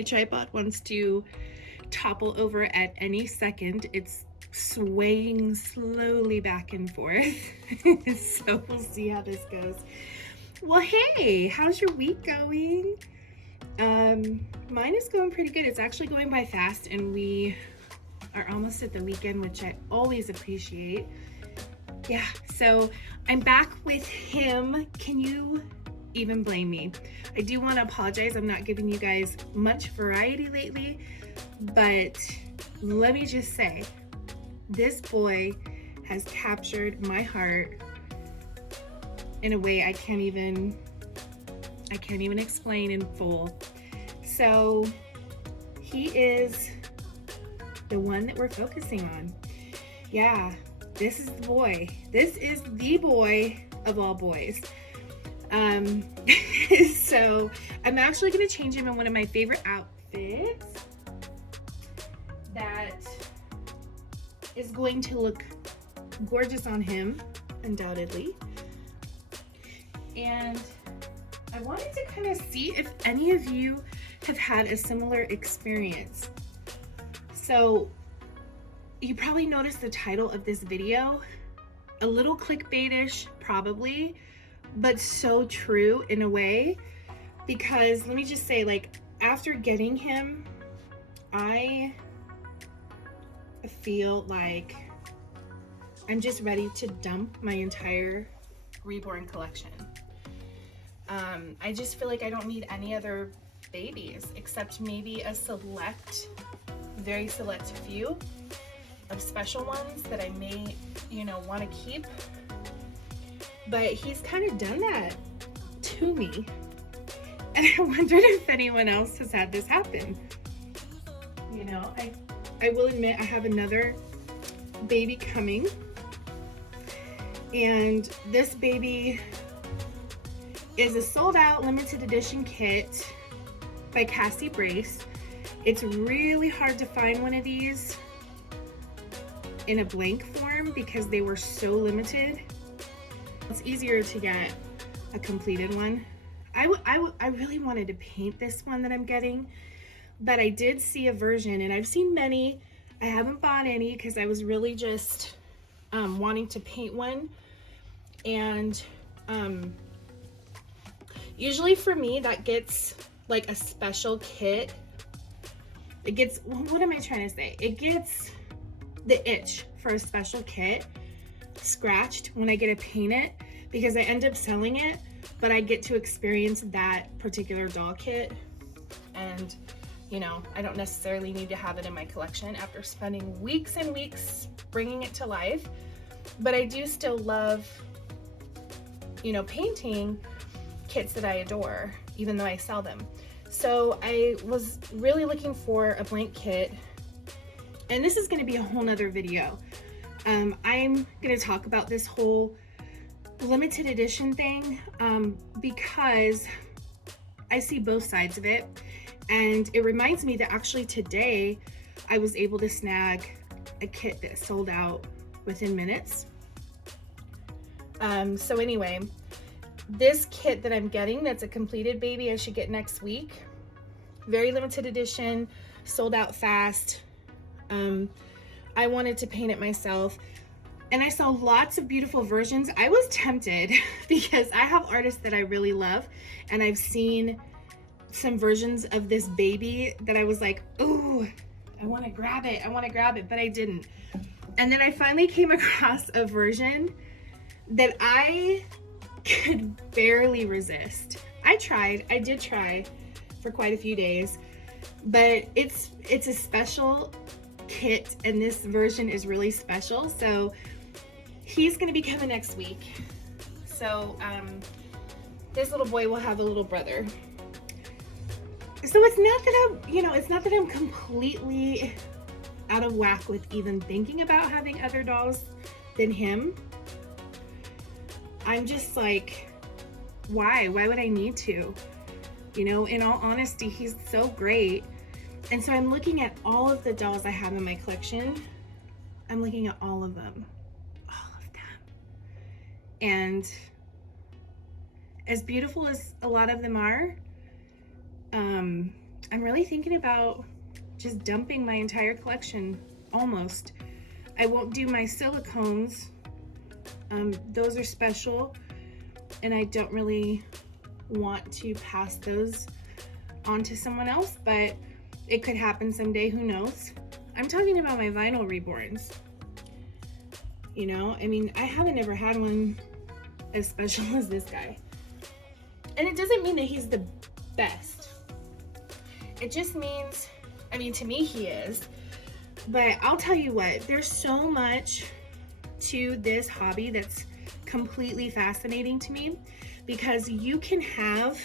My tripod wants to topple over at any second. It's swaying slowly back and forth. So we'll see how this goes. Well, hey, how's your week going? Mine is going pretty good. It's actually going by fast, and we are almost at the weekend, which I always appreciate. Yeah, so I'm back with him. Can you even blame me? I do want to apologize. I'm not giving you guys much variety lately, but let me just say, this boy has captured my heart in a way I can't even explain in full. So he is the one that we're focusing on. Yeah, this is the boy. This is the boy of all boys. So I'm actually gonna change him in one of my favorite outfits that is going to look gorgeous on him, undoubtedly. And I wanted to kind of see if any of you have had a similar experience. So you probably noticed the title of this video, a little clickbaitish probably, but so true in a way, because let me just say, like, after getting him, I feel like I'm just ready to dump my entire Reborn collection. I just feel like I don't need any other babies except maybe a very select few of special ones that I may, want to keep. But he's kind of done that to me. And I wondered if anyone else has had this happen. I will admit I have another baby coming. And this baby is a sold out limited edition kit by Cassie Brace. It's really hard to find one of these in a blank form because they were so limited. It's easier to get a completed one. I really wanted to paint this one that I'm getting, but I did see a version, and I've seen many. I haven't bought any because I was really just wanting to paint one. And usually for me, that gets like a special kit. It gets, what am I trying to say? It gets the itch for a special kit scratched when I get to paint it, because I end up selling it, but I get to experience that particular doll kit. And I don't necessarily need to have it in my collection after spending weeks and weeks bringing it to life. But I do still love, painting kits that I adore, even though I sell them. So I was really looking for a blank kit, and this is going to be a whole nother video. I'm going to talk about this whole limited edition thing because I see both sides of it, and it reminds me that actually today I was able to snag a kit that sold out within minutes. So anyway, this kit that I'm getting, that's a completed baby, I should get next week. Very limited edition, sold out fast. I wanted to paint it myself, and I saw lots of beautiful versions. I was tempted because I have artists that I really love, and I've seen some versions of this baby that I was like, ooh, I want to grab it, but I didn't. And then I finally came across a version that I could barely resist. I did try for quite a few days, but it's a special kit, and this version is really special. So he's gonna be coming next week. So this little boy will have a little brother. So it's not that I'm completely out of whack with even thinking about having other dolls than him. I'm just like, why would I need to? In all honesty, he's so great. And so I'm looking at all of the dolls I have in my collection. I'm looking at all of them. And as beautiful as a lot of them are, I'm really thinking about just dumping my entire collection, almost. I won't do my silicones. Those are special, and I don't really want to pass those on to someone else, but it could happen someday, who knows. I'm talking about my vinyl Reborns. You know, I mean, I haven't ever had one as special as this guy. And it doesn't mean that he's the best. It just means, I mean, to me he is. But I'll tell you what, there's so much to this hobby that's completely fascinating to me, because you can have,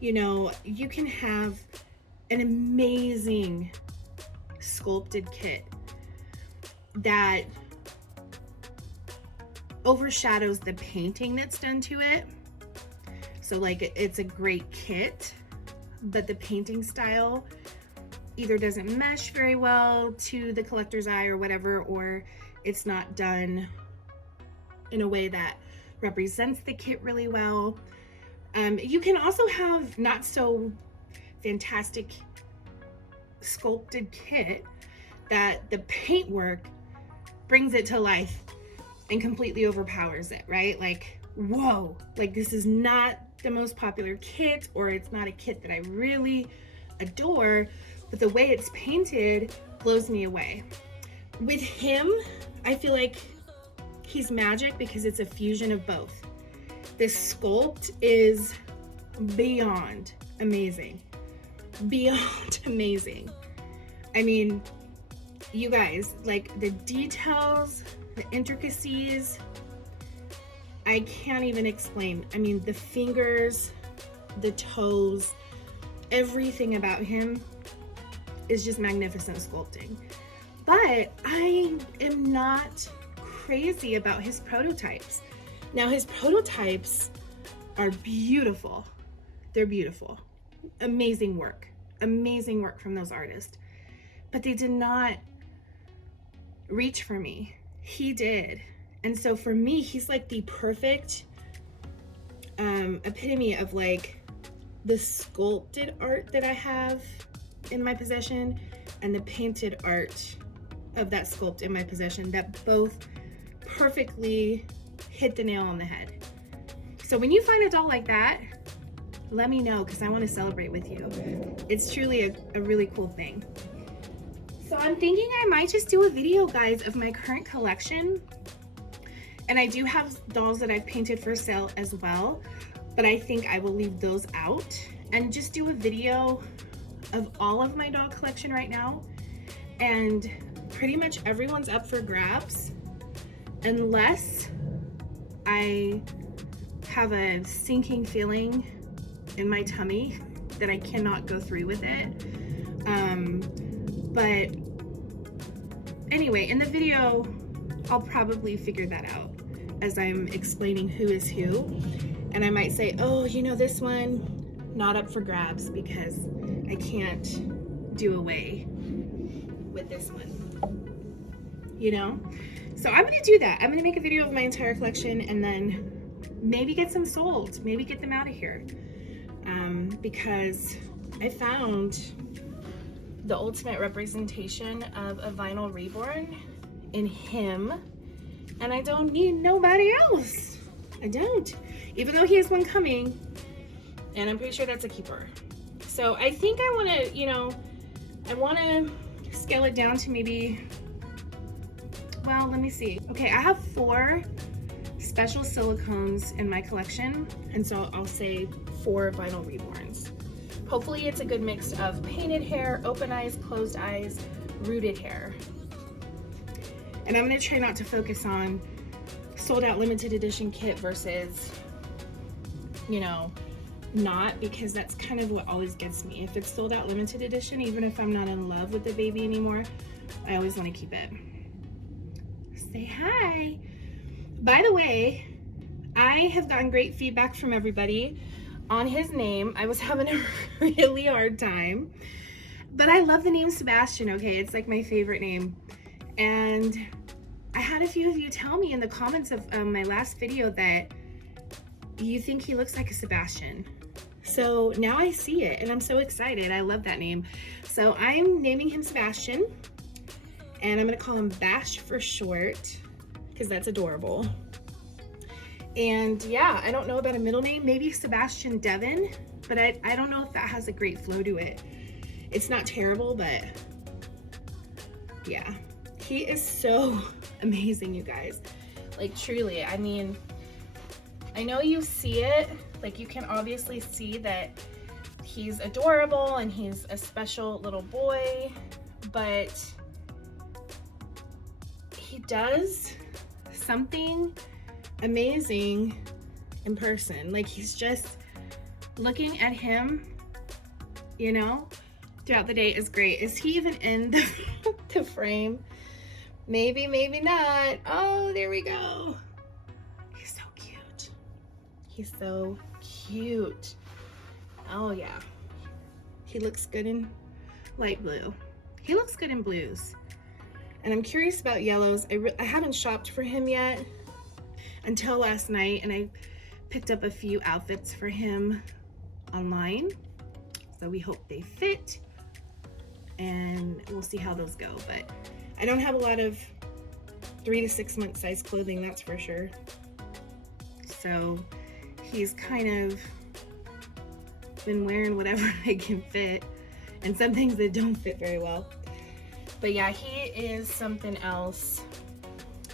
you know, you can have an amazing sculpted kit that overshadows the painting that's done to it. So like it's a great kit, but the painting style either doesn't mesh very well to the collector's eye or whatever, or it's not done in a way that represents the kit really well. You can also have not so fantastic sculpted kit that the paintwork brings it to life and completely overpowers it, right? Like, whoa, like this is not the most popular kit, or it's not a kit that I really adore, but the way it's painted blows me away. With him, I feel like he's magic because it's a fusion of both. This sculpt is beyond amazing. Beyond amazing. I mean, you guys, like the details, the intricacies, I can't even explain. I mean, the fingers, the toes, everything about him is just magnificent sculpting. But I am not crazy about his prototypes. Now, his prototypes are beautiful. They're beautiful. Amazing work from those artists. But they did not reach for me. He did. And so for me, he's like the perfect epitome of like the sculpted art that I have in my possession and the painted art of that sculpt in my possession, that both perfectly hit the nail on the head. So when you find a doll like that, let me know, because I want to celebrate with you. It's truly a really cool thing. So I'm thinking I might just do a video, guys, of my current collection. And I do have dolls that I've painted for sale as well, but I think I will leave those out and just do a video of all of my doll collection right now. And pretty much everyone's up for grabs, unless I have a sinking feeling in my tummy that I cannot go through with it. But anyway, in the video, I'll probably figure that out as I'm explaining who is who. And I might say, oh, you know, this one, not up for grabs because I can't do away with this one, you know? So I'm gonna do that. I'm gonna make a video of my entire collection and then maybe get some sold, maybe get them out of here. Because I found the ultimate representation of a vinyl Reborn in him, and I don't need nobody else. I don't, even though he has one coming, and I'm pretty sure that's a keeper. So I think I want to, you know, I want to scale it down to maybe, well, let me see. Okay, I have 4 special silicones in my collection, and so I'll say 4 vinyl Reborns. Hopefully it's a good mix of painted hair, open eyes, closed eyes, rooted hair. And I'm gonna try not to focus on sold out limited edition kit versus, you know, not, because that's kind of what always gets me. If it's sold out limited edition, even if I'm not in love with the baby anymore, I always want to keep it. Say hi. By the way, I have gotten great feedback from everybody on his name. I was having a really hard time, but I love the name Sebastian, okay? It's like my favorite name. And I had a few of you tell me in the comments of my last video that you think he looks like a Sebastian. So now I see it and I'm so excited. I love that name. So I'm naming him Sebastian, and I'm gonna call him Bash for short because that's adorable. And yeah, I don't know about a middle name, maybe Sebastian Devon, but I don't know if that has a great flow to it. It's not terrible, but yeah, he is so amazing, you guys. Like truly, I mean, I know you see it, like you can obviously see that he's adorable and he's a special little boy, but he does something amazing in person. Like he's just, looking at him, you know, throughout the day is great. Is he even in the frame? Maybe, maybe not. Oh, there we go. He's so cute. He's so cute. Oh yeah. He looks good in light blue. He looks good in blues. And I'm curious about yellows. I haven't shopped for him yet until last night, and I picked up a few outfits for him online. So we hope they fit, and we'll see how those go. But I don't have a lot of 3 to 6 month size clothing, that's for sure. So he's kind of been wearing whatever I can fit, and some things that don't fit very well. But yeah, he is something else,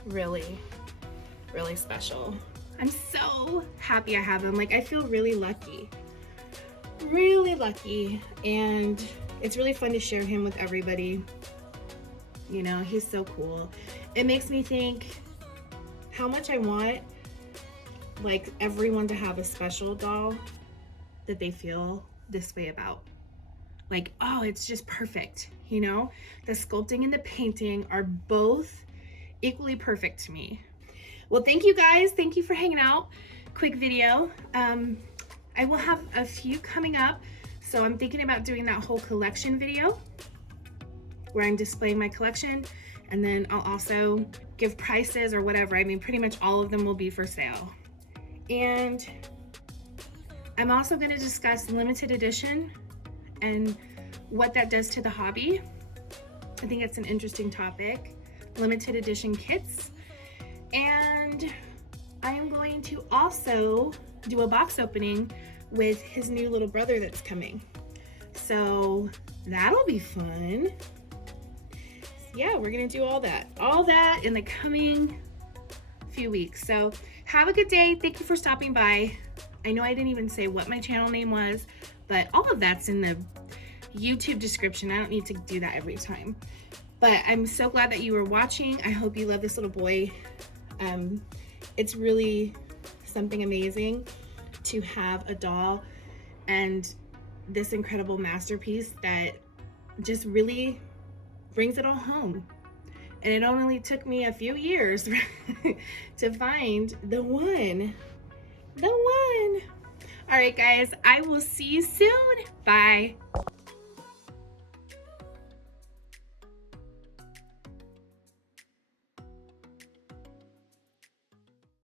really, really special. I'm so happy I have him. Like, I feel really lucky, and it's really fun to share him with everybody. You know, he's so cool. It makes me think how much I want, like, everyone to have a special doll that they feel this way about. Like, oh, it's just perfect, you know? The sculpting and the painting are both equally perfect to me. Well, thank you guys. Thank you for hanging out. Quick video. I will have a few coming up. So I'm thinking about doing that whole collection video where I'm displaying my collection, and then I'll also give prices or whatever. I mean, pretty much all of them will be for sale. And I'm also going to discuss limited edition and what that does to the hobby. I think it's an interesting topic. Limited edition kits. And I am going to also do a box opening with his new little brother that's coming. So that'll be fun. Yeah, we're gonna do all that in the coming few weeks. So have a good day. Thank you for stopping by. I know I didn't even say what my channel name was, but all of that's in the YouTube description. I don't need to do that every time. But I'm so glad that you were watching. I hope you love this little boy. It's really something amazing to have a doll and this incredible masterpiece that just really brings it all home. And it only took me a few years to find the one. All right, guys, I will see you soon. Bye.